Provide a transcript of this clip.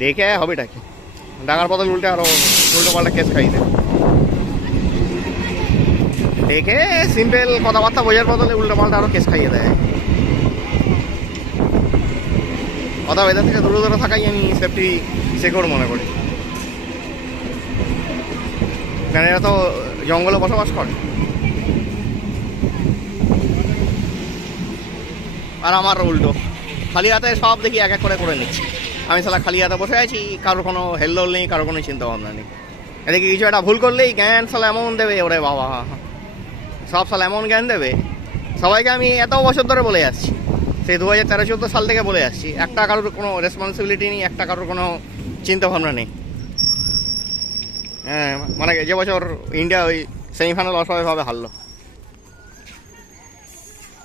দেখে হবেটা কি, ডাঙার বদল উল্টে আরো উল্টো পাল্টা কেস খাই দেয়। দেখে সিম্পল কথাবার্তা বোঝার বদলে উল্টো পাল্টা আরো কেস খাইয়ে দেয়। অতএব এদের থেকে দূরে দূরে থাকাই আমি সেফটি সিকিউর মনে করি, কারণ এরা তো জঙ্গলে বসবাস করে। আর আমার উল্টো, খালি হাতে সব দেখি এক এক করে নিচ্ছি। আমি শালা খালি হাতে বসে আছি, কারোর কোনো হেলদোল নেই, কারোর কোনো চিন্তা ভাবনা নেই। এদিকে কিছু একটা ভুল করলেই জ্ঞান শালা এমন দেবে, ওরে বাবা সব শালা এমন জ্ঞান দেবে। সবাইকে আমি এত বছর ধরে বলে আসছি, সেই 2013-14 সাল থেকে বলে আসছি, একটা কারোর কোনো রেসপন্সিবিলিটি নেই, একটা কারোর কোনো চিন্তা ভাবনা নেই। হ্যাঁ, মানে যে বছর ইন্ডিয়া ওই সেমিফাইনাল অসহায়ভাবে হারলো।